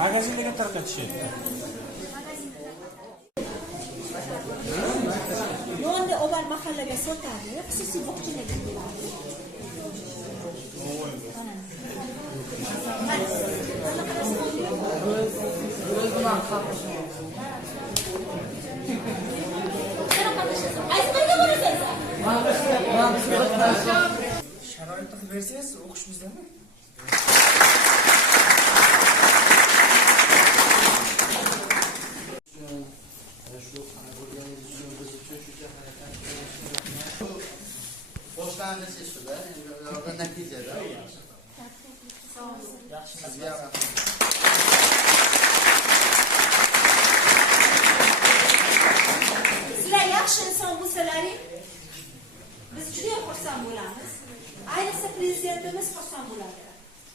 Magazinlarga tarqatishyapti. Yo'lda oval mahallaga sotadi, xususiy bog'chalarga beradi. Sharoitni qilib bersangiz, o'qish bizdami? Boshlang'ich ishida, endi natijada Sizlar yaxshi inson bo'lsalaring, biz juda xursand bo'lamiz. Ayniqsa prezidentimiz xursand bo'ladi.